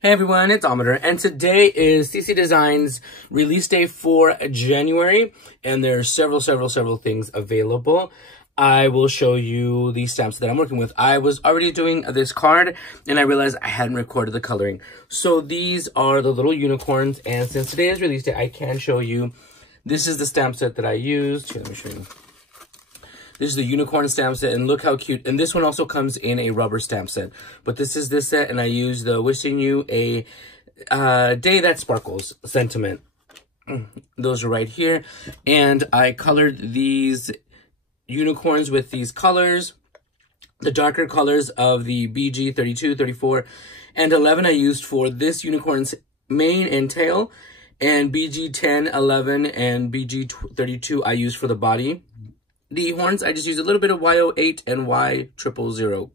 Hey everyone, it's Ometer, and today is CC Designs release day for January, and there's several things available. I will show you the stamps that I'm working with. I was already doing this card, and I realized I hadn't recorded the coloring. So these are the little unicorns, and since today is release day, I can show you. This is the stamp set that I used. Here, let me show you. This is the unicorn stamp set, and look how cute. And this one also comes in a rubber stamp set. But this is this set, and I use the Wishing You a Day That Sparkles sentiment. Those are right here. And I colored these unicorns with these colors. The darker colors of the BG 32, 34, and 11 I used for this unicorn's mane and tail. And BG 10, 11, and BG 32 I used for the body. The horns, I just used a little bit of Y08 and Y000,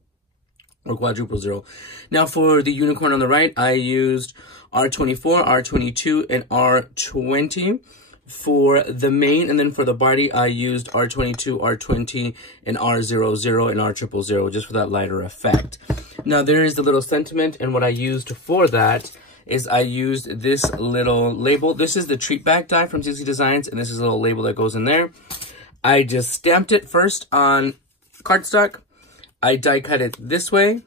or quadruple zero. Now for the unicorn on the right, I used R24, R22, and R20 for the mane. And then for the body, I used R22, R20, and R00, and R000, just for that lighter effect. Now there is the little sentiment, and what I used for that is I used this little label. This is the treat bag die from CC Designs, and this is a little label that goes in there. I just stamped it first on cardstock. I die cut it this way.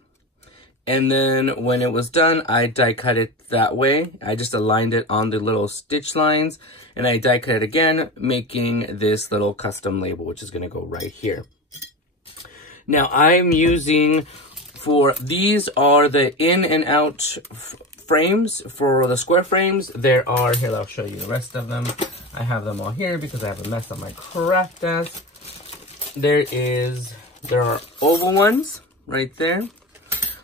And then when it was done, I die cut it that way. I just aligned it on the little stitch lines. And I die cut it again, making this little custom label, which is going to go right here. Now I'm using, for these are the in and out frames. For the square frames, there are, here I'll show you the rest of them. I have them all here because I have a mess on my craft desk. There are oval ones right there.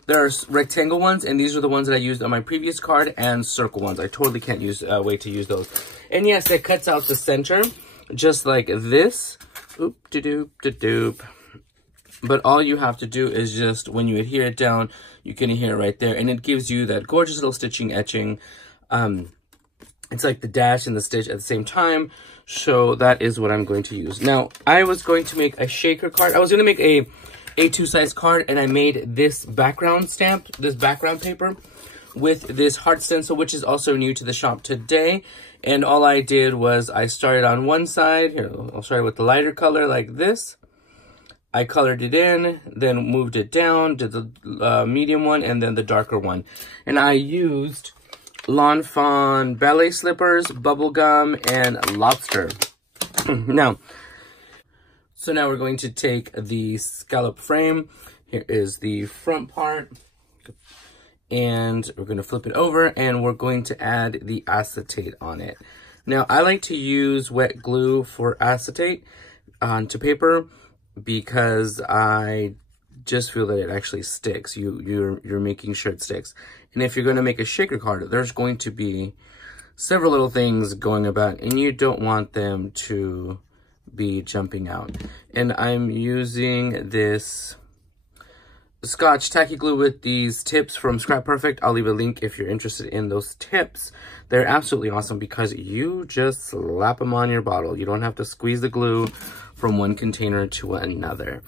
There are rectangle ones, and these are the ones that I used on my previous card, and circle ones. I totally can't wait to use those. And yes, it cuts out the center, just like this. Oop-de-doop-de-doop. But all you have to do is just, when you adhere it down, you can adhere it right there, and it gives you that gorgeous little stitching, etching. It's like the dash and the stitch at the same time. So that is what I'm going to use. Now, I was going to make a shaker card. I was going to make a A2 size card, and I made this background stamp, this background paper, with this heart stencil, which is also new to the shop today. And all I did was I started on one side. Here, I'll start with the lighter color like this. I colored it in, then moved it down, did the medium one, and then the darker one. And I used Lawn Fawn ballet slippers, bubblegum, and lobster. Now we're going to take the scallop frame. Here is the front part. And we're going to flip it over, and we're going to add the acetate on it. Now, I like to use wet glue for acetate onto paper because I just feel that it actually sticks. You're making sure it sticks. And if you're going to make a shaker card, there's going to be several little things going about, and you don't want them to be jumping out. And I'm using this Scotch tacky glue with these tips from Scraperfect. I'll leave a link if you're interested in those tips. They're absolutely awesome because you just slap them on your bottle. You don't have to squeeze the glue from one container to another.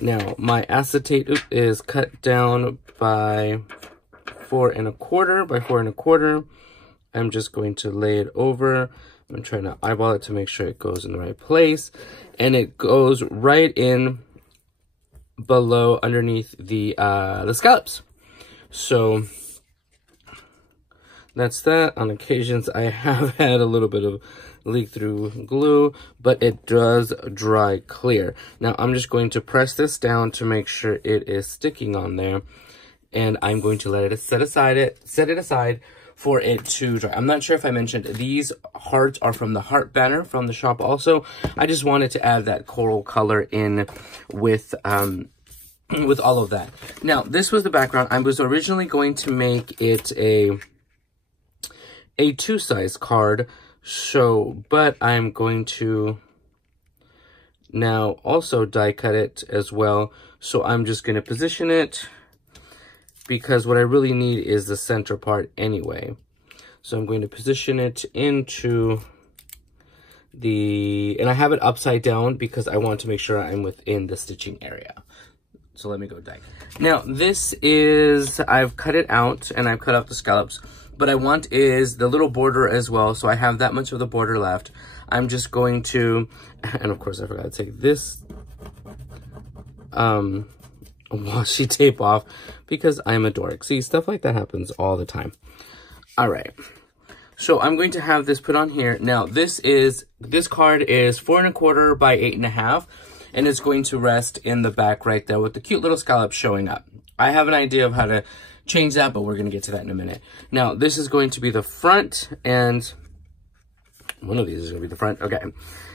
Now, my acetate is cut down by 4 1/4 by 4 1/4. I'm just going to lay it over. I'm trying to eyeball it to make sure it goes in the right place. And it goes right in below, underneath the scallops. So that's that. On occasions, I have had a little bit of leak through glue, but it does dry clear. Now I'm just going to press this down to make sure it is sticking on there, and I'm going to let it set it aside for it to dry. I'm not sure if I mentioned these hearts are from the heart banner from the shop also. I just wanted to add that coral color in with all of that. Now, this was the background. I was originally going to make it a A2 size card, but I'm going to now also die cut it as well. So I'm just going to position it, because what I really need is the center part anyway. So I'm going to position it into and I have it upside down because I want to make sure I'm within the stitching area. So let me go die. Now this is, I've cut it out and I've cut out the scallops. What I want is the little border as well. So I have that much of the border left. I'm just going to, and of course I forgot to take this washi tape off because I'm a dork. See, stuff like that happens all the time. All right. So I'm going to have this put on here. Now this card is 4 1/4 by 8 1/2, and it's going to rest in the back right there with the cute little scallops showing up. I have an idea of how to change that, but we're going to get to that in a minute. Now this is going to be the front, and one of these is going to be the front. Okay.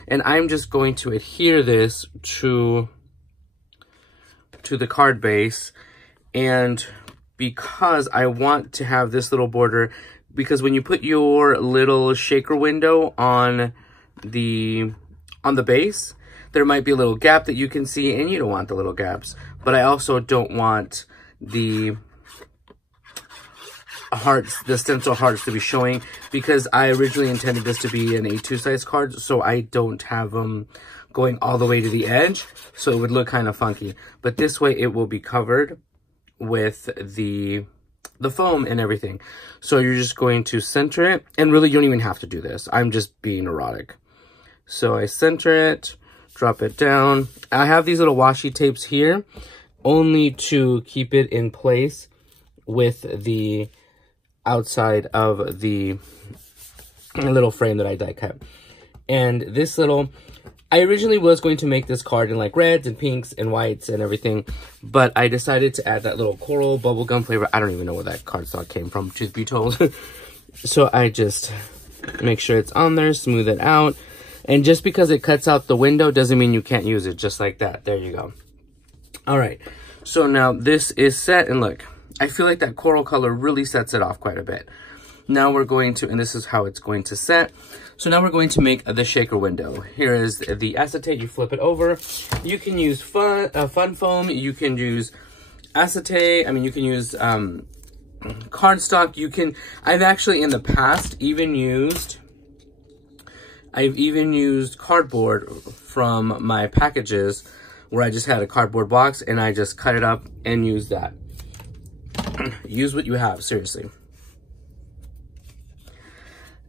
And I'm just going to adhere this to the card base, and because I want to have this little border, because when you put your little shaker window on the base, there might be a little gap that you can see, and you don't want the little gaps. But I also don't want the hearts, the stencil hearts, to be showing, because I originally intended this to be an A2 size card, so I don't have them going all the way to the edge, so it would look kind of funky. But this way it will be covered with the foam and everything. So you're just going to center it, and really you don't even have to do this. I'm just being erotic. So I center it, drop it down. I have these little washi tapes here only to keep it in place with the outside of the little frame that I die cut. And this little, I originally was going to make this card in like reds and pinks and whites and everything, but I decided to add that little coral bubblegum flavor. I don't even know where that cardstock came from, truth be told. So I just make sure it's on there, smooth it out. And just because it cuts out the window doesn't mean you can't use it, just like that. There you go. All right, so now this is set, and look, I feel like that coral color really sets it off quite a bit. Now we're going to, and this is how it's going to set. So now we're going to make the shaker window. Here is the acetate. You flip it over. You can use fun foam. You can use acetate. I mean, you can use cardstock. You can, I've actually in the past even used, I've even used cardboard from my packages where I just had a cardboard box and I just cut it up and used that. Use what you have, seriously.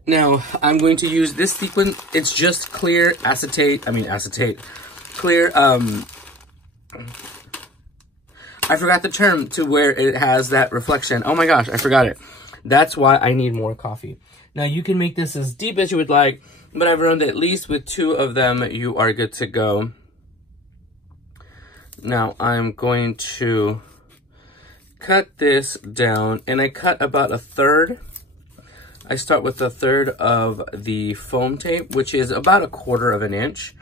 Now, I'm going to use this sequin. It's just clear acetate. Clear, I forgot the term to where it has that reflection. Oh my gosh, I forgot it. That's why I need more coffee. Now, you can make this as deep as you would like, but I've learned that at least with 2 of them, you are good to go. Now, I'm going to cut this down, and I cut about 1/3. I start with 1/3 of the foam tape, which is about 1/4 inch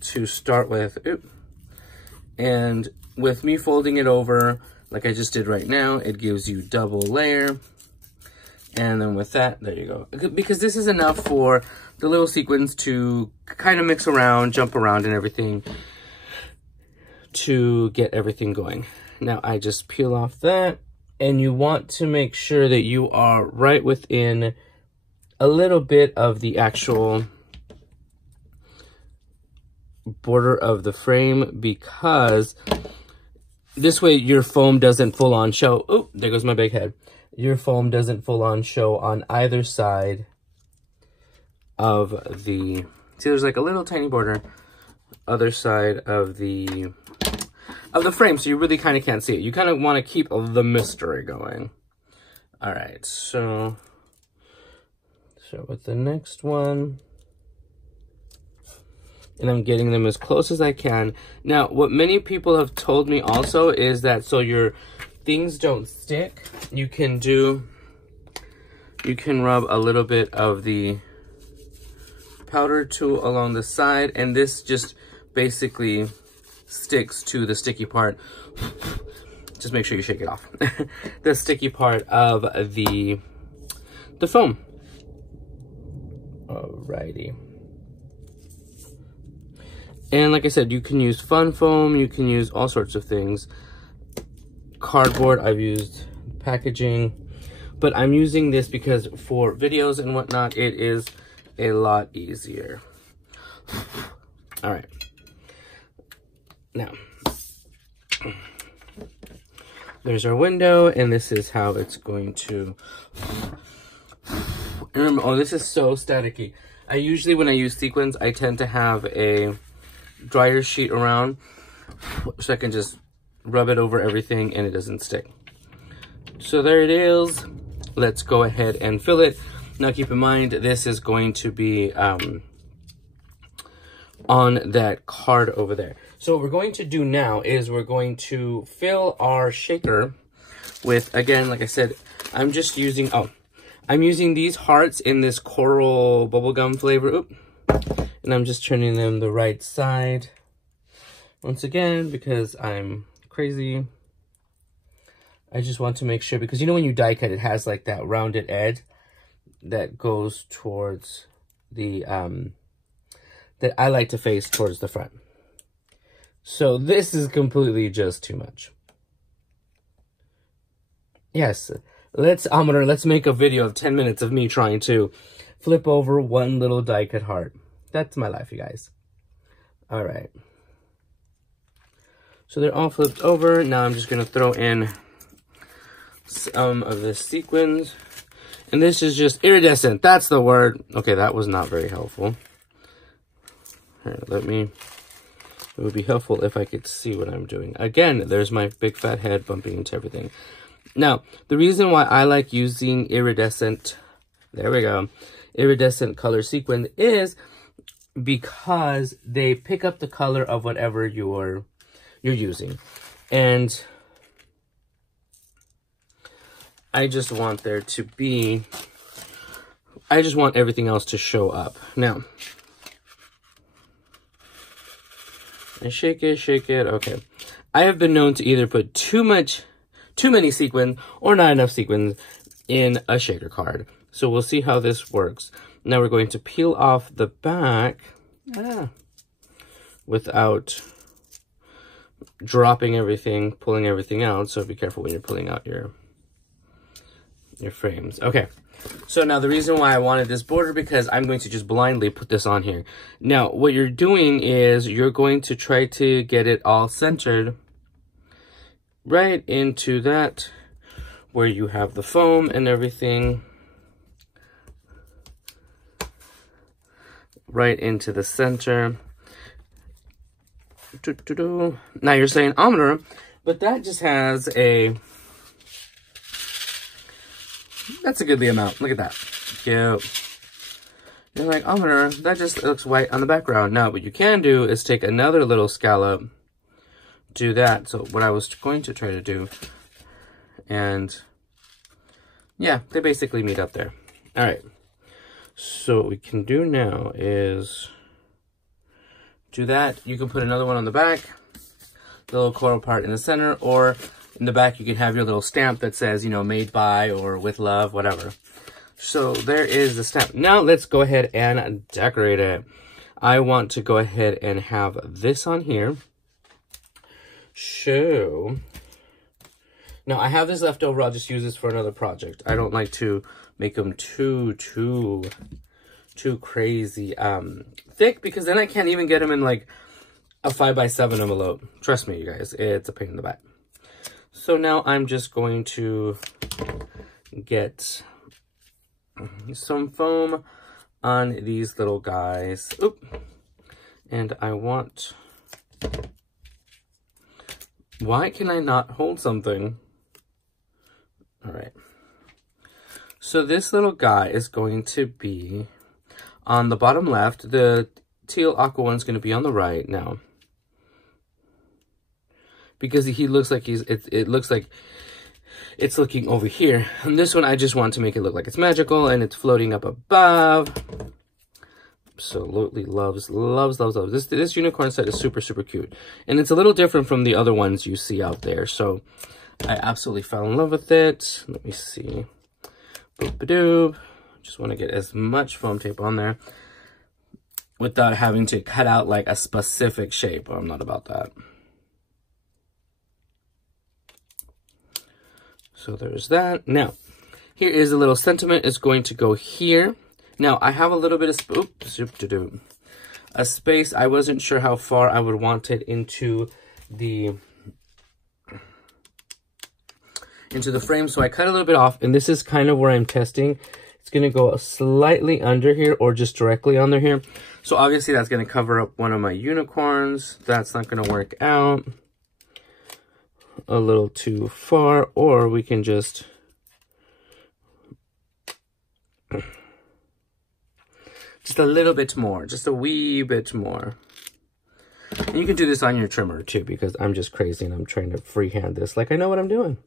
to start with. Oop. And with me folding it over, like I just did right now, it gives you double layer. And then with that, there you go. Because this is enough for the little sequins to kind of mix around, jump around and everything to get everything going. Now I just peel off that. And you want to make sure that you are right within a little bit of the actual border of the frame, because this way your foam doesn't full on show. Oh, there goes my big head. Your foam doesn't full on show on either side of the, see, there's like a little tiny border, other side of the frame, so you really kind of can't see it. You kind of want to keep the mystery going. All right, so start with the next one. And I'm getting them as close as I can. Now, what many people have told me also is that so your things don't stick, you can rub a little bit of the powder tool along the side, and this just basically sticks to the sticky part. Just make sure you shake it off. The sticky part of the foam. Alrighty. And like I said, you can use fun foam, you can use all sorts of things. Cardboard, I've used packaging, but I'm using this because for videos and whatnot, it is a lot easier. All right. Now, there's our window, and this is how it's going to... Remember, oh, this is so staticky. I usually, when I use sequins, I tend to have a dryer sheet around so I can just rub it over everything and it doesn't stick. So there it is. Let's go ahead and fill it. Now keep in mind, this is going to be on that card over there. So what we're going to do now is we're going to fill our shaker with, again, like I said, I'm just using, I'm using these hearts in this coral bubblegum flavor. Oop. And I'm just turning them the right side. Once again, because I'm crazy. I just want to make sure, because you know when you die cut, it has like that rounded edge that goes towards the, that I like to face towards the front. So this is completely just too much. Yes, let's make a video of 10 minutes of me trying to flip over one little die cut heart. That's my life, you guys. All right. So they're all flipped over. Now I'm just gonna throw in some of the sequins. And this is just iridescent. That's the word. Okay, that was not very helpful. Here, it would be helpful if I could see what I'm doing. Again, there's my big fat head bumping into everything. Now, the reason why I like using iridescent, there we go, iridescent color sequin is because they pick up the color of whatever you're using. And I just want there to be, I just want everything else to show up. Now, I shake it, okay. I have been known to either put too many sequins or not enough sequins in a shaker card. So we'll see how this works. Now we're going to peel off the back without dropping everything, pulling everything out. So be careful when you're pulling out your frames. Okay. So now the reason why I wanted this border, because I'm going to just blindly put this on here. Now what you're doing is you're going to try to get it all centered right into that where you have the foam and everything. Right into the center. Now you're saying, Amner, but that just has a, that's a goodly amount. Look at that. Cute. You're like, Amner, that just looks white on the background. Now what you can do is take another little scallop, do that. So what I was going to try to do, and yeah, they basically meet up there. All right. So what we can do now is do that. You can put another one on the back, the little coral part in the center, or in the back you can have your little stamp that says, you know, made by or with love, whatever. So there is the stamp. Now let's go ahead and decorate it. I want to go ahead and have this on here. So now I have this left over. I'll just use this for another project. I don't like to make them too crazy thick, because then I can't even get them in like a 5x7 envelope. Trust me, you guys, it's a pain in the butt. So now I'm just going to get some foam on these little guys. Oop. And I want, why can I not hold something? All right. So this little guy is going to be on the bottom left. The teal aqua one's going to be on the right now, because he looks like it looks like it's looking over here. And this one, I just want to make it look like it's magical and it's floating up above. Absolutely loves. This unicorn set is super cute, and it's a little different from the other ones you see out there. So I absolutely fell in love with it. Let me see. Boop-a-doop. Just want to get as much foam tape on there without having to cut out like a specific shape. I'm not about that. So there's that. Now, here is a little sentiment. It's going to go here. Now, I have a little bit of a space. I wasn't sure how far I would want it into the frame. So I cut a little bit off, and this is kind of where I'm testing. It's going to go slightly under here or just directly under here. So obviously that's going to cover up one of my unicorns. That's not going to work out. A little too far, or we can just a little bit more, just a wee bit more. And you can do this on your trimmer too, because I'm just crazy and I'm trying to freehand this like I know what I'm doing.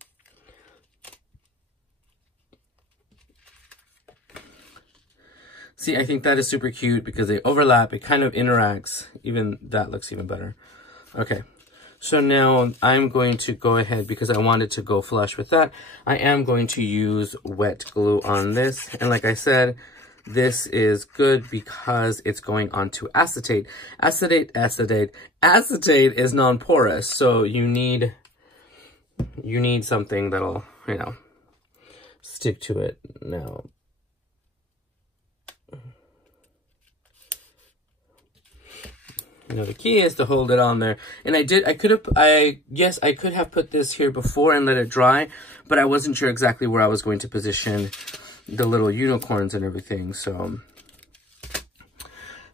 See, I think that is super cute because they overlap. It kind of interacts. Even that looks even better. Okay. So now I'm going to go ahead, because I wanted to go flush with that. I am going to use wet glue on this. And like I said, this is good because it's going onto acetate. Acetate is non-porous. So you need something that'll, you know, stick to it now. Now the key is to hold it on there. And I could have put this here before and let it dry, but I wasn't sure exactly where I was going to position the little unicorns and everything. So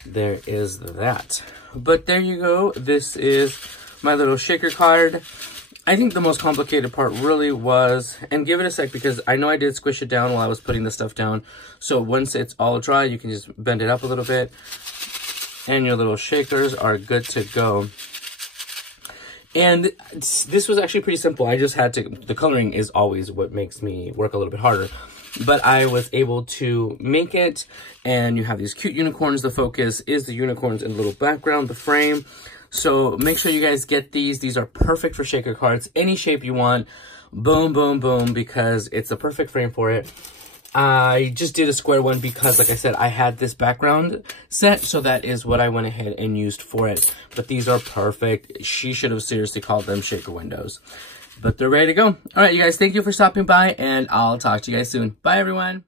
there is that. But there you go. This is my little shaker card. I think the most complicated part really was, and give it a sec because I know I did squish it down while I was putting the stuff down. So once it's all dry, you can just bend it up a little bit. And your little shakers are good to go. And this was actually pretty simple. I just had to, the coloring is always what makes me work a little bit harder. But I was able to make it, and you have these cute unicorns. The focus is the unicorns in a little background, the frame. So make sure you guys get these. These are perfect for shaker cards, any shape you want. Boom, boom, boom, because it's a perfect frame for it. I just did a square one because, like I said, I had this background set, so that is what I went ahead and used for it. But these are perfect. She should have seriously called them shaker windows. But they're ready to go. All right, you guys, thank you for stopping by, and I'll talk to you guys soon. Bye, everyone.